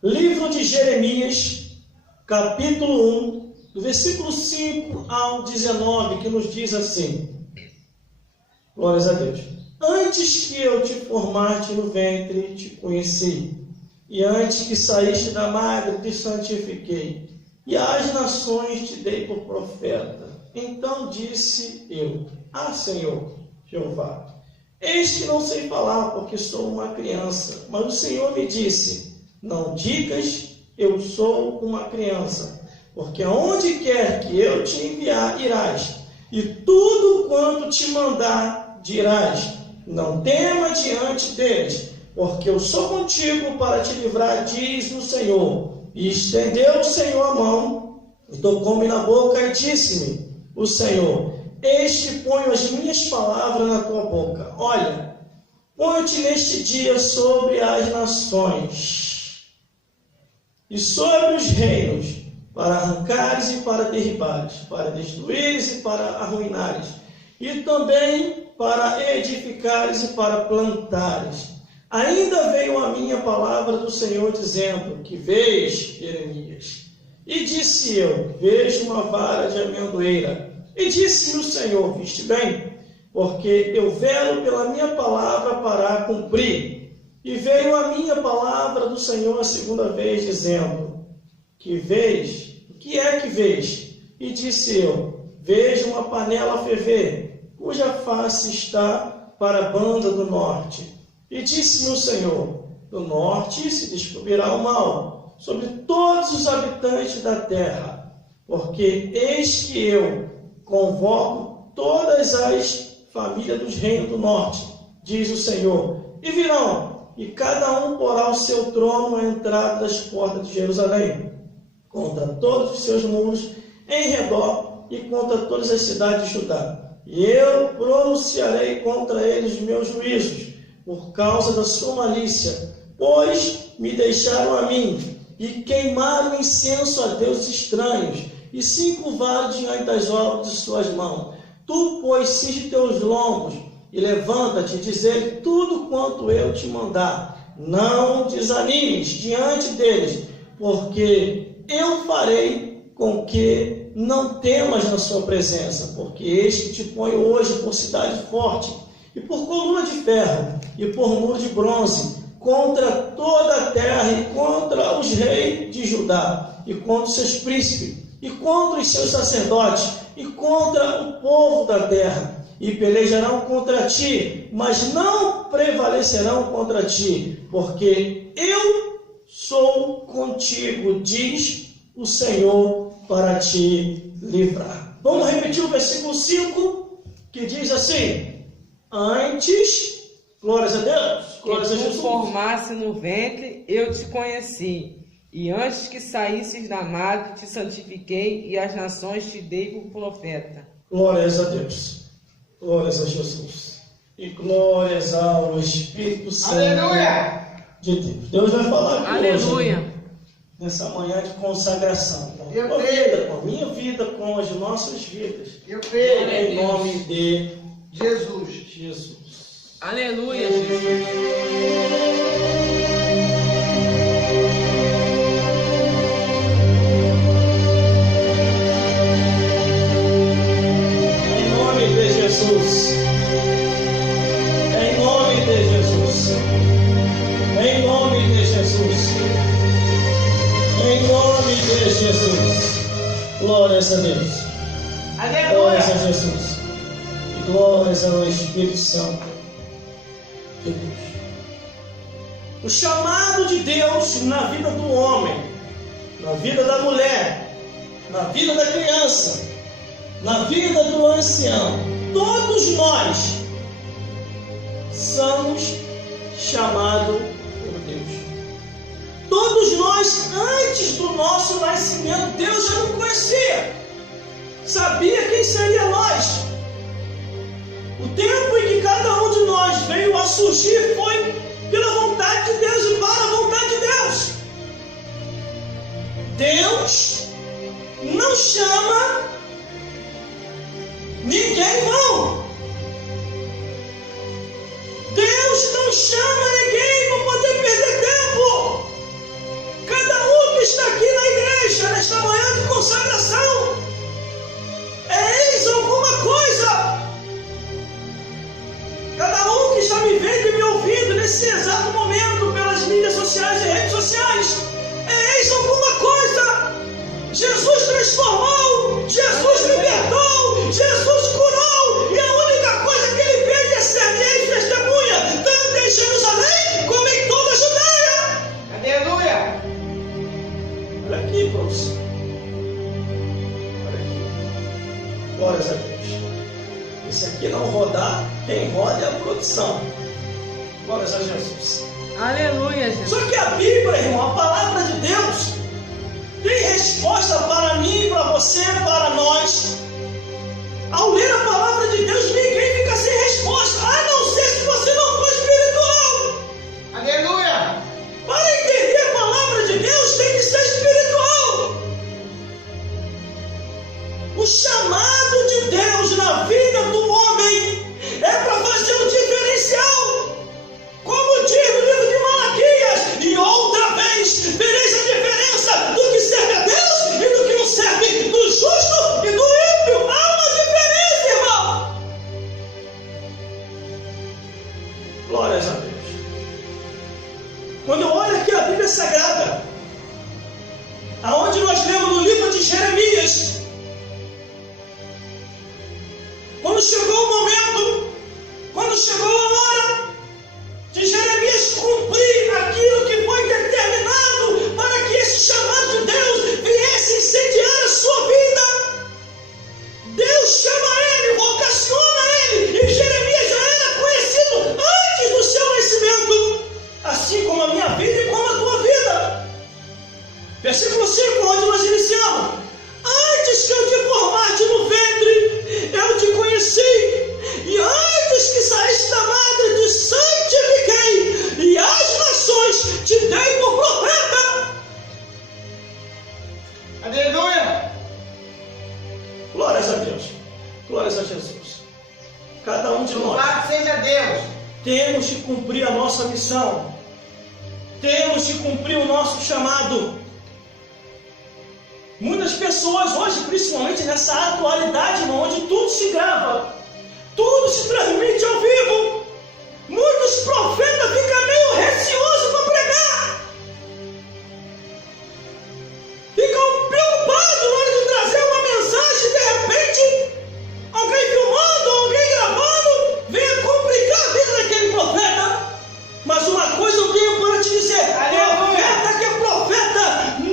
Livro de Jeremias, capítulo 1, do versículo 5 ao 19, que nos diz assim: glórias a Deus. Antes que eu te formaste no ventre, te conheci, e antes que saíste da madre, te santifiquei, e às nações te dei por profeta. Então disse eu: Ah, Senhor, Jeová, eis que não sei falar, porque sou uma criança. Mas o Senhor me disse: não digas, eu sou uma criança, porque aonde quer que eu te enviar, irás, e tudo quanto te mandar, dirás. Não tema diante deles, porque eu sou contigo para te livrar, diz o Senhor. E estendeu o Senhor a mão, e tocou-me na boca, e disse-me o Senhor: eis que ponho as minhas palavras na tua boca. Olha, ponho-te neste dia sobre as nações e sobre os reinos, para arrancares e para derribares, para destruires e para arruinares, e também para edificares e para plantares. Ainda veio a minha palavra do Senhor, dizendo: que vês, Jeremias? E disse eu: vejo uma vara de amendoeira. E disse-me o Senhor: viste bem, porque eu velo pela minha palavra para a cumprir. E veio a minha palavra do Senhor a segunda vez, dizendo: que vês? O que é que vês? E disse eu: vejo uma panela a ferver, cuja face está para a banda do norte. E disse-me o Senhor: do norte se descobrirá o mal sobre todos os habitantes da terra, porque eis que eu convoco todas as famílias dos reinos do norte, diz o Senhor, e virão, e cada um porá o seu trono à entrada das portas de Jerusalém, contra todos os seus muros em redor e contra todas as cidades de Judá. E eu pronunciarei contra eles os meus juízos, por causa da sua malícia, pois me deixaram a mim, e queimaram incenso a deuses estranhos, e se encurvaram diante das obras de suas mãos. Tu, pois, cinge teus lombos, e levanta-te, e diz-lhe tudo quanto eu te mandar. Não desanimes diante deles, porque eu farei com que não temas na sua presença, porque eis que te ponho hoje por cidade forte, e por coluna de ferro, e por muro de bronze, contra toda a terra, e contra os reis de Judá, e contra os seus príncipes, e contra os seus sacerdotes, e contra o povo da terra, e pelejarão contra ti, mas não prevalecerão contra ti, porque eu sou contigo, diz o Senhor, para te livrar. Vamos repetir o versículo 5, que diz assim: antes, glórias a Deus, glórias a Jesus, que tu formasse no ventre, eu te conheci, e antes que saísses da madre, te santifiquei, e as nações te dei por profeta. Glórias a Deus, glórias a Jesus, e glórias ao Espírito Santo. Aleluia! De Deus. Deus vai falar aqui Aleluia! Hoje, nessa manhã de consagração, com a Eu tua creio. vida, com a minha vida, com as nossas vidas, Eu creio. em nome de Jesus. Jesus. Aleluia, Jesus! Em nome de Jesus. Em nome de Jesus. Em nome de Jesus. Em nome de Jesus. Glórias a Deus. Glórias a Aleluia! Jesus. E glórias ao Espírito Santo de Deus. O chamado de Deus na vida do homem, na vida da mulher, na vida da criança, na vida do ancião, todos nós somos chamados por Deus. Todos nós, antes do nosso nascimento, Deus já nos conhecia, sabia quem seria nós. O tempo em que cada um de nós veio a surgir foi pela vontade de Deus e para a vontade de Deus. Deus não chama ninguém em vão. Deus não chama ninguém para poder perder tempo. Jesus transformou, Jesus libertou, Jesus curou, e a única coisa que ele pede é ser minha testemunha, tanto em Jerusalém como em toda a Judeia. Aleluia. Olha aqui, irmãos. Olha aqui. Glórias a Deus. Esse aqui não rodar, quem roda é a produção. Glórias a Jesus. Aleluia, Jesus. Só que a Bíblia, irmão, a palavra de Deus, tem resposta para mim, para você, para nós. Ao ler a palavra de Deus, ninguém fica sem resposta, a não ser se você não for espiritual. Aleluia. Para entender a palavra de Deus, tem que ser espiritual. O chamado de Deus na vida do homem é para fazer um diferencial. Como diz no livro de Malaquias, e outra vez vereis a diferença do que serve a Deus e do que não serve, do justo e do ímpio. Há uma diferença, irmão. Glórias a Deus. Quando eu olho aqui a Bíblia Sagrada, aonde nós lemos no livro de Jeremias, quando chegou o momento, quando chegou a hora de Jeremias cumprir aquilo que foi determinado para que esse chamado de Deus viesse incendiar a sua vida, Deus chama ele, vocaciona ele, e Jeremias já era conhecido antes do seu nascimento, assim como a minha vida e como a tua vida. Versículo 5, onde nós iniciamos: antes que eu te formasse no ventre, eu te conheci, e antes que saísse da madre, te santifiquei, e as nações te dei por profeta. Aleluia. Glórias a Deus, glórias a Jesus. Cada um de nós Louvado seja Deus. temos que cumprir a nossa missão, temos que cumprir o nosso chamado. Muitas pessoas hoje, principalmente nessa atualidade, onde tudo se grava, tudo se transmite ao vivo, muitos profetas ficam meio receosos para pregar, ficam preocupados na hora de trazer uma mensagem, de repente alguém filmando, alguém gravando, venha complicar a vida daquele profeta. Mas uma coisa eu tenho para te dizer: profeta que é profeta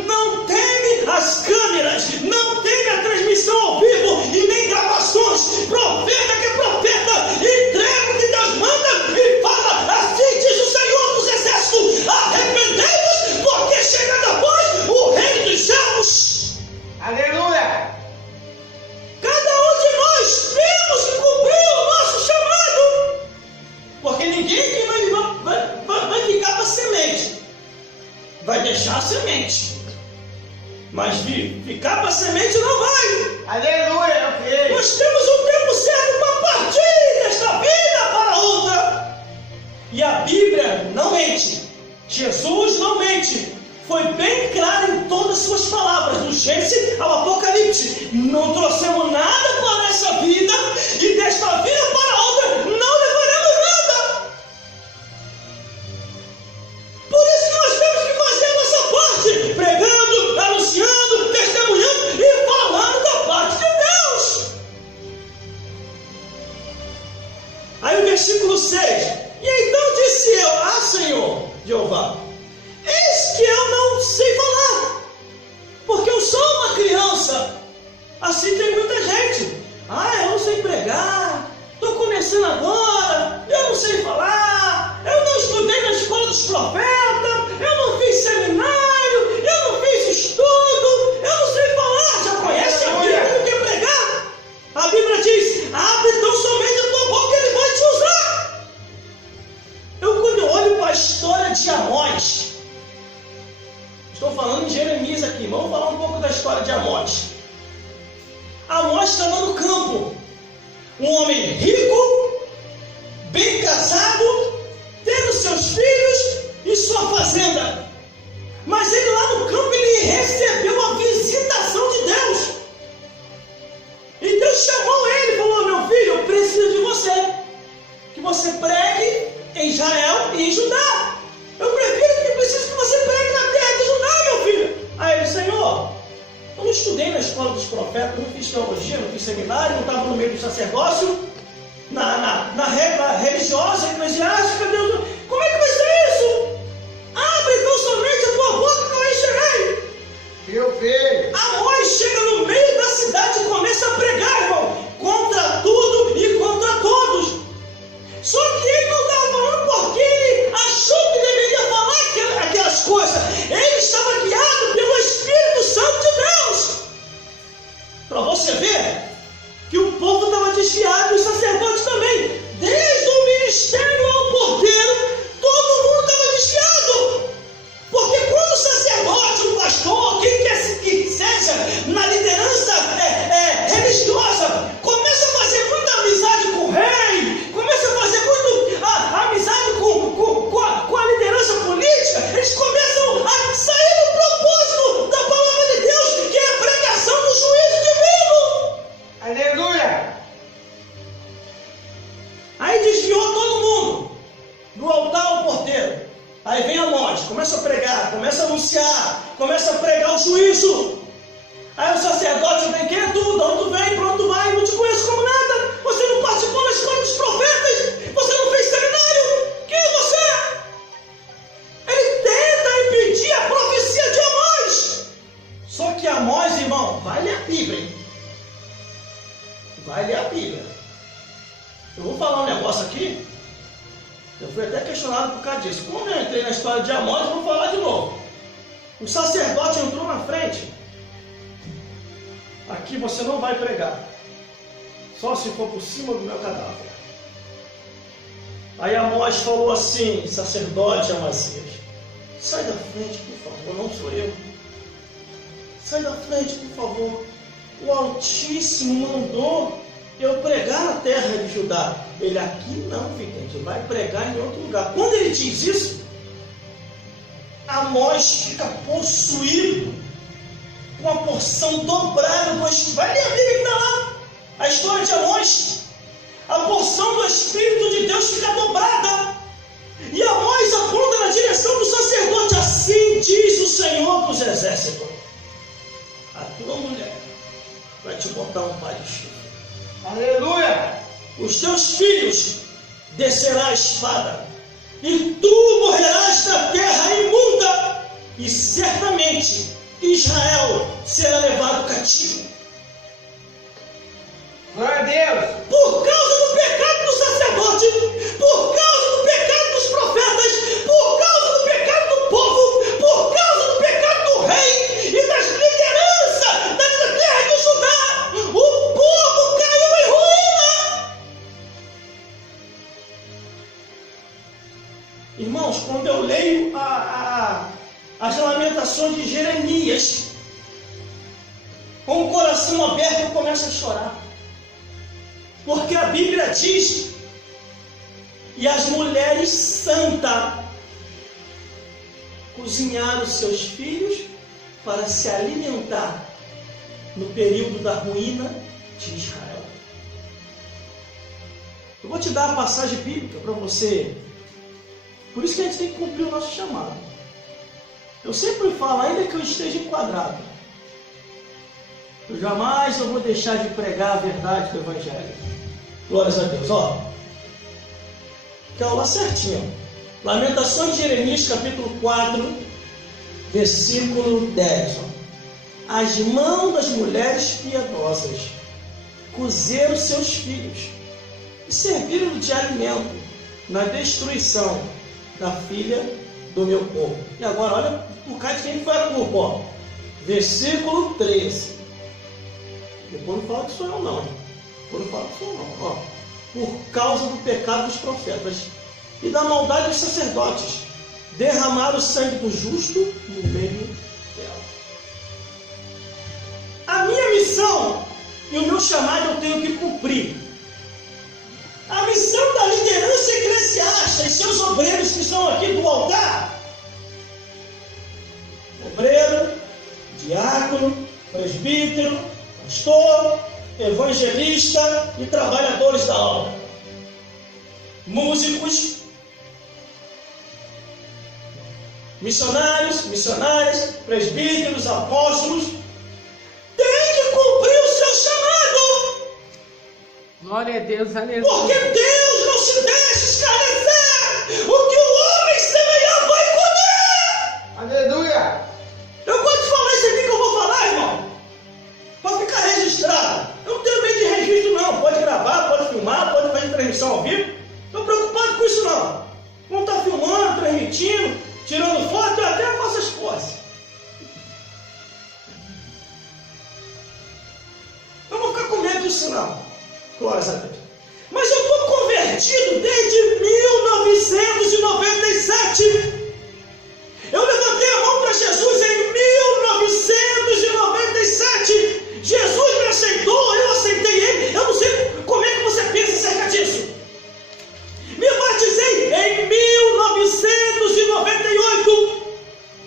não teme as câmeras, não teme a transmissão ao vivo e nem gravações. Profeta que é profeta, entrega o que Deus manda e fala: assim diz o Senhor dos Exércitos, arrependei-vos, porque chegando a vós o reino dos céus. Aleluia. Cada um de nós temos que cumprir o nosso chamado, porque ninguém que vai ficar para a semente, vai deixar a semente, mas ficar para a semente não vai. Aleluia. Ok. Nós temos um tempo certo para partir desta vida para outra, e a Bíblia não mente, Jesus não mente. Foi bem claro em todas as suas palavras, do Gênesis ao Apocalipse. Não trouxemos nada para essa vida, e desta vida para outra não levaremos nada. Por isso que nós temos que fazer a nossa parte, pregando, anunciando, testemunhando e falando da parte de Deus. Aí o versículo 6: e então disse eu: Senhor Jeová, eis que eu não sei falar, porque eu sou uma criança. Assim tem muita gente: eu não sei pregar, estou começando agora, eu não sei falar, eu não estudei na escola dos profetas, eu não fiz seminário, eu não fiz estudo, eu não sei falar. Já conhece a Bíblia, não quer pregar? A Bíblia diz: abre então somente a tua boca, ele vai te usar. Quando eu olho para a história de Amós, estou falando em Jeremias aqui, vamos falar um pouco da história de Amós. Amós estava no campo, um homem rico, bem casado, tendo seus filhos e sua fazenda. Mas ele lá no campo, ele recebeu a visitação de Deus. E Deus chamou ele e falou: meu filho, eu preciso de você, que você pregue em Israel e em Judá. Eu preciso que você pregue na terra de Judá, meu filho. Aí ele: Senhor, eu não profetas, não fiz teologia, não fiz seminário, não estava no meio do sacerdócio, na regra religiosa, eclesiástica, Deus, como é que vai ser isso? Abre então somente a tua boca que eu encherei. Meu filho. Amós chega no meio da cidade e começa a pregar, irmão, contra tudo e contra todos. Só que ele não estava falando porque ele achou que deveria falar aquelas coisas. Ele estava guiado pelo Espírito Santo de Deus. Para você ver que o povo estava desviado e os sacerdotes também. Desde o ministério ao porteiro, todo mundo estava desviado. Porque quando o sacerdote, o pastor, quem quer que seja, na liderança religiosa, começa a fazer muita amizade com o rei, começa a fazer muito amizade com a liderança política, eles começam a sair do propósito da palavra de Deus, que é a pregação do juízo divino. Aleluia. Aí desviou todo mundo, do altar ao porteiro. Aí vem Amós, começa a pregar, começa a anunciar, começa a pregar o juízo. Aí o sacerdote vem, quem é tu? De onde tu vem? Para onde tu vai? Não te conheço como nada. Você não participou da escola dos profetas. Você não fez seminário. Quem é você? Ele tenta impedir a profecia de Amós. Só que Amós, irmão, vai ler a Bíblia, hein? Vai ler a Bíblia. Eu vou falar um negócio aqui. Eu fui até questionado por causa disso. Quando eu entrei na história de Amós, eu vou falar de novo. O sacerdote entrou na frente. Aqui você não vai pregar. Só se for por cima do meu cadáver. Aí Amós falou assim, sacerdote Amazias, sai da frente, por favor, não sou eu. Sai da frente, por favor. O Altíssimo mandou eu pregar na terra de Judá. Ele aqui não, vidente, vai pregar em outro lugar. Quando ele diz isso, Amós fica possuído com a porção dobrada do Espírito. Vai ler a Bíblia que está lá. A história de Amós. A porção do Espírito de Deus fica dobrada. E Amós aponta na direção do sacerdote. Assim diz o Senhor dos Exércitos: a tua mulher vai te botar um par de chifre. Aleluia. Os teus filhos descerá a espada, e tu morrerás na terra imunda, e certamente Israel será levado cativo. Glória a Deus. Por causa do pecado do sacerdote, por causa do pecado dos profetas, por causa do pecado do povo, por causa do pecado do rei e das lideranças da terra de Judá, o povo caiu em ruína. Irmãos, quando eu leio as lamentações de Jeremias, com o coração aberto eu começo a chorar. Porque a Bíblia diz, e as mulheres santas cozinharam seus filhos para se alimentar no período da ruína de Israel. Eu vou te dar a passagem bíblica para você. Por isso que a gente tem que cumprir o nosso chamado. Eu sempre falo, ainda que eu esteja enquadrado, eu jamais vou deixar de pregar a verdade do Evangelho. Glórias a Deus. Ó, que aula certinho. Lamentações de Jeremias, capítulo 4, versículo 10. Ó. As mãos das mulheres piedosas cozeram seus filhos e serviram de alimento na destruição da filha do meu povo. E agora, olha por causa de quem foi a culpa. Ó. Versículo 13. Depois não fala que sou eu não. Depois não fala que sou eu não. Ó. Por causa do pecado dos profetas e da maldade dos sacerdotes, derramaram o sangue do justo no meio dela. A minha missão e o meu chamado eu tenho que cumprir. A missão da liderança eclesiástica e seus obreiros que estão aqui do altar. Obreiro, diácono, presbítero, pastor, evangelista e trabalhadores da obra. Músicos, missionários, missionárias, presbíteros, apóstolos, tem que cumprir o Glória a Deus, aleluia. Porque Deus não se deixa escarnecer. O que o homem semear vai colher. Aleluia. Eu gosto de falar isso aqui que eu vou falar, irmão, para ficar registrado. Eu não tenho medo de registro, não. Pode gravar, pode filmar, pode fazer transmissão ao vivo. Não estou preocupado com isso, não. Vamos estar filmando, transmitindo, tirando foto, eu até faço as poses. Eu não vou ficar com medo disso, não. Glórias a Deus. Mas eu estou convertido desde 1997. Eu levantei a mão para Jesus em 1997. Jesus me aceitou, eu aceitei Ele. Eu não sei como é que você pensa acerca disso. Me batizei em 1998.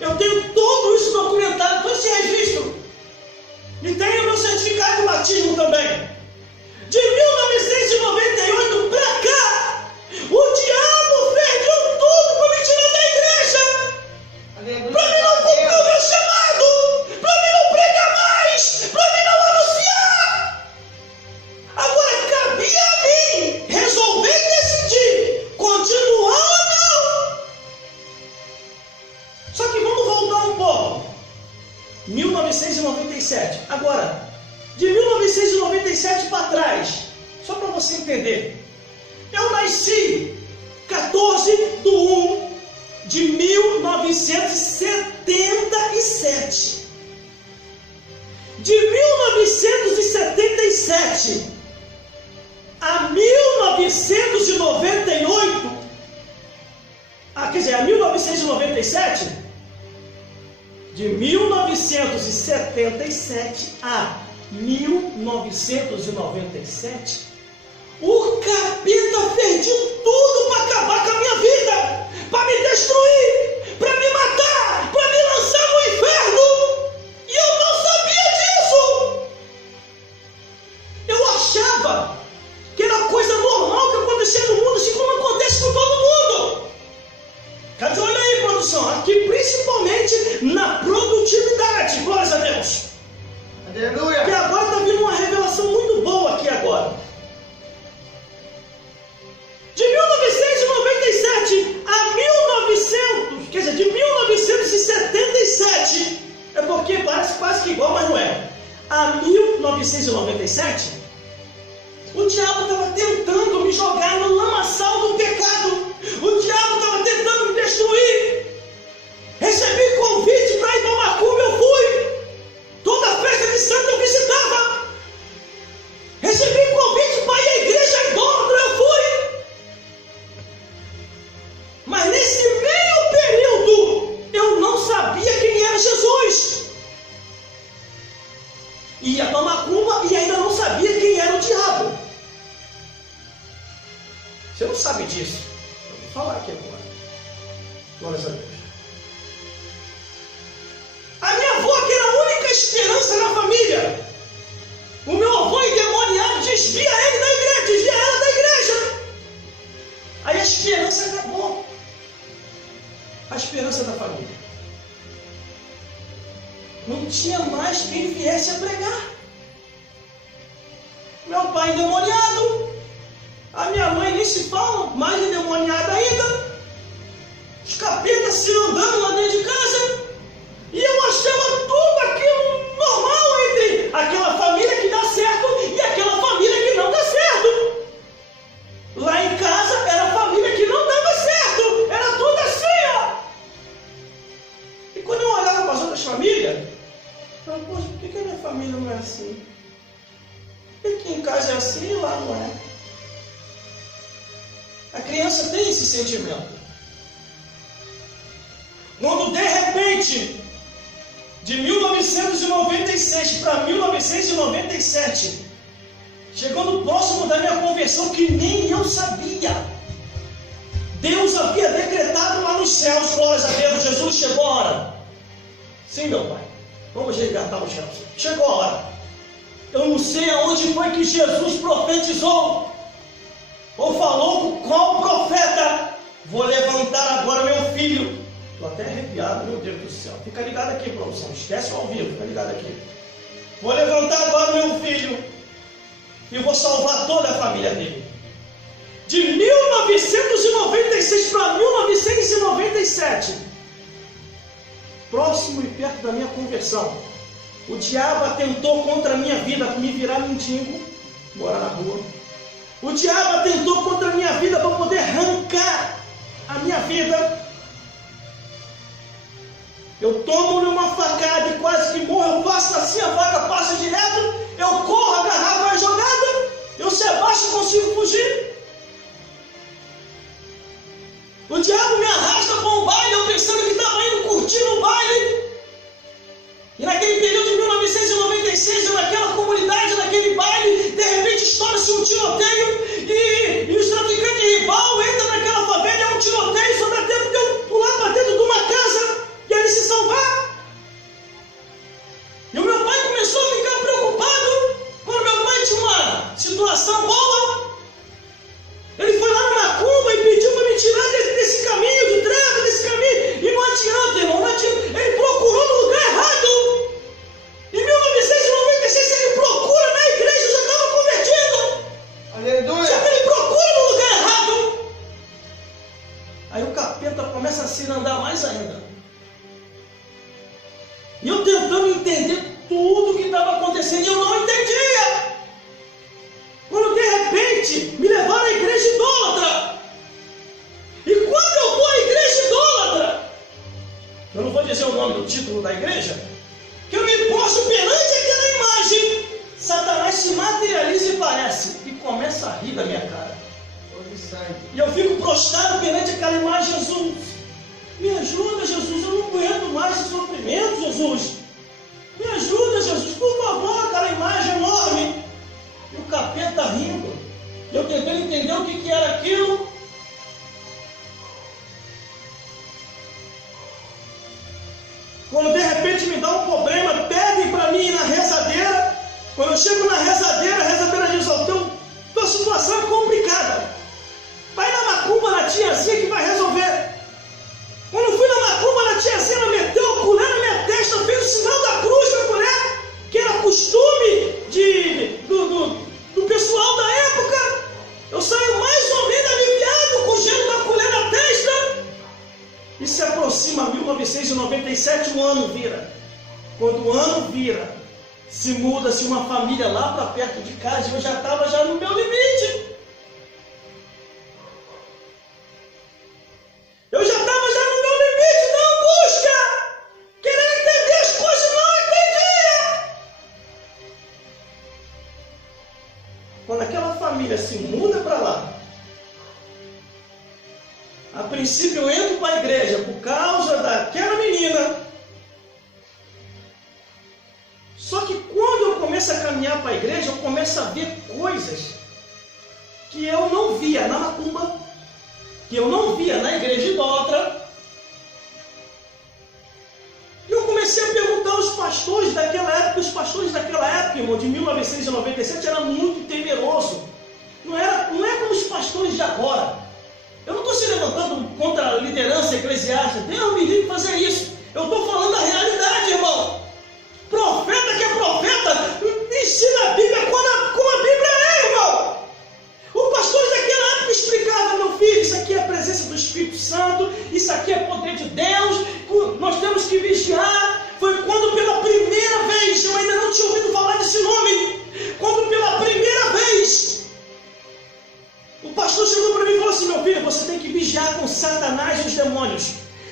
Eu tenho tudo isso documentado, todo esse registro. E tenho meu certificado de batismo também. De 1998 para cá, o diabo perdeu tudo para me tirar da igreja. Para mim não cumprir o meu chamado, para mim não pregar mais, para mim não anunciar. Agora cabia a mim resolver e decidir, continuar ou não. Só que vamos voltar um pouco. 1997. Agora, de 1997 para trás, só para você entender, eu nasci 14/1/1977. De 1977 a 1998, quer dizer, a 1997, de 1977 a 1997, o capeta fez de tudo para acabar com a minha vida, para me destruir, para me matar, para me lançar no inferno, e eu não sabia disso. Eu achava que era coisa normal que acontecia no mundo, assim como acontece com todo mundo. Tá de olho aí, produção, aqui principalmente na produtividade, glórias a Deus. Aleluia. E agora está vindo uma revelação muito boa aqui agora. De 1997 a 1900, quer dizer, de 1977, é porque parece quase que igual, mas não é. A 1997, o diabo estava tentando me jogar no lamaçal do pecado. O diabo estava tentando me destruir. Recebi convite para ir para Macumba, eu fui. Toda festa de santo eu visitava. Recebi convite para ir à igreja idólatra, eu fui. Mas nesse meio período, eu não sabia quem era Jesus. Ia para Macumba e ainda não sabia quem era o diabo. Você não sabe disso. Eu vou falar aqui agora. Glórias a Deus. A minha avó, que era a única esperança na família, o meu avô endemoniado desvia ele da igreja, desvia ela da igreja. Aí a esperança acabou. A esperança da família. Não tinha mais quem viesse a pregar. Meu pai endemoniado, a minha mãe nem se fala, mais endemoniada ainda. Os capetas se andando lá dentro de casa. E eu achava tudo aquilo normal entre aquela família que dá certo e aquela família que não dá certo. Lá em casa era a família que não dava certo. Era tudo assim, ó. E quando eu olhava para as outras famílias, eu falava, poxa, por que a minha família não é assim? Aqui em casa é assim e lá não é. A criança tem esse sentimento. Quando de repente, de 1996 para 1997, chegando próximo da minha conversão, que nem eu sabia, Deus havia decretado lá nos céus, glórias a Deus, Jesus chegou a hora. Sim, meu Pai, vamos resgatar os céus. Chegou a hora. Eu não sei aonde foi que Jesus profetizou, ou falou com qual profeta. Vou levantar agora meu filho. Estou até arrepiado, meu Deus do céu. Fica ligado aqui, produção. Esquece o ao vivo, fica ligado aqui. Vou levantar agora meu filho. e vou salvar toda a família dele. De 1996 para 1997, próximo e perto da minha conversão, o diabo atentou contra a minha vida, me virar mendigo, morar na rua. O diabo atentou contra a minha vida para poder arrancar a minha vida. Eu tomo uma facada e quase que morro, eu faço assim, a faca passa direto, eu corro, a garrafa é jogada, eu se abaixo e consigo fugir. O diabo me arrasta para um baile, eu pensando que estava indo curtir um baile. E naquele período de 1996, eu naquela comunidade, naquele baile, de repente estoura-se um tiroteio e os traficantes rival entram naquela favela, é um tiroteio, só dá tempo de eu pular para dentro de uma casa e ele se salvar. E o meu pai começou a ficar preocupado quando meu pai tinha uma situação boa. Ele foi lá na macumba e pediu para me tirar desse caminho de treva, desse caminho. E não adianta, irmão, não adianta. Ele procurou no lugar errado. Em 1996, ele procura na igreja, eu já estava convertido. Aleluia. Só que ele procura no lugar errado. Aí o capeta começa a se andar mais ainda. E eu tentando entender tudo o que estava acontecendo, e eu não entendia. Quando de repente me levaram à igreja idólatra. E quando eu vou à igreja idólatra, eu não vou dizer o nome do título da igreja, que eu me posto perante aquela imagem, Satanás se materializa e parece, e começa a rir da minha cara. E eu fico prostrado perante aquela imagem. Jesus, me ajuda, Jesus, eu não aguento mais esse sofrimento, Jesus. Me ajuda, Jesus, por favor, aquela imagem enorme. E o capeta rindo. E eu tentando entender o que era aquilo. Quando de repente me dá um problema, pedem para mim ir na rezadeira. Quando eu chego na rezadeira, a rezadeira diz: tua situação é complicada. Vai na macumba, na tiazinha que vai resolver. Quando eu fui na macumba, na tiazinha, ela meteu a colher na minha testa, fez o sinal da cruz para a mulher, que era costume do pessoal da época. Eu saio mais ou menos aliviado com o gelo da colher na testa. E se aproxima 1997, o ano vira. Quando o ano vira, se muda-se uma família lá para perto de casa, e eu já estava no meu limite. Eu já estava no meu limite da angústia, querendo entender as coisas e não entendia. Quando aquela família se muda para lá, a princípio eu entro para a igreja por causa daquela menina. Só que quando eu começo a caminhar para a igreja, eu começo a ver coisas que eu não via na macumba, que eu não via na igreja idólatra. E eu comecei a perguntar aos pastores daquela época. Os pastores daquela época, irmão, de 1997, eram muito temerosos. Não é como os pastores de agora. Eu não estou se levantando contra a liderança eclesiástica. Deus me livre de fazer isso. Eu estou falando a realidade, irmão. Profeta que é profeta, ensina a Bíblia como a Bíblia é, irmão. Os pastores daquela época explicavam: meu filho, isso aqui é a presença do Espírito Santo, isso aqui é poder de Deus, nós temos que vigiar. Foi quando pela primeira vez, eu ainda não tinha ouvido falar desse nome, quando pela primeira vez, o pastor chegou para mim e falou assim: meu filho, você tem que vigiar com Satanás e os demônios.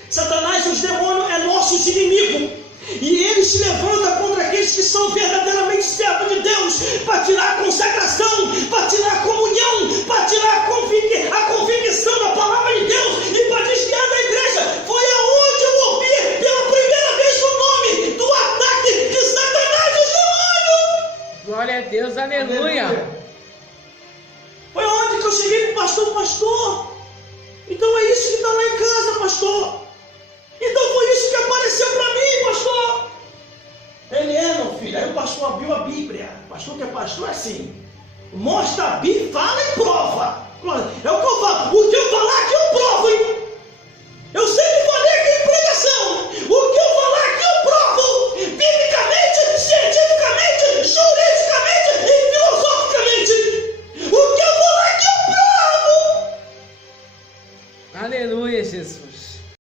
Satanás e os demônios é nossos inimigos. E ele se levanta contra aqueles que são verdadeiramente servos de Deus, para tirar a consagração, para tirar a comunhão, para tirar a convicção da palavra de Deus e para desviar da igreja. Foi aonde eu ouvi pela primeira vez o nome do ataque de Satanás e os demônios. Glória a Deus, aleluia. Foi aonde que eu cheguei para o pastor. Então é isso que está lá em casa, pastor. Então foi isso que apareceu para mim, pastor. Ele meu filho. Aí o pastor abriu a Bíblia. O pastor que é pastor é assim: mostra a Bíblia, fala e prova. É o que eu falo. O que eu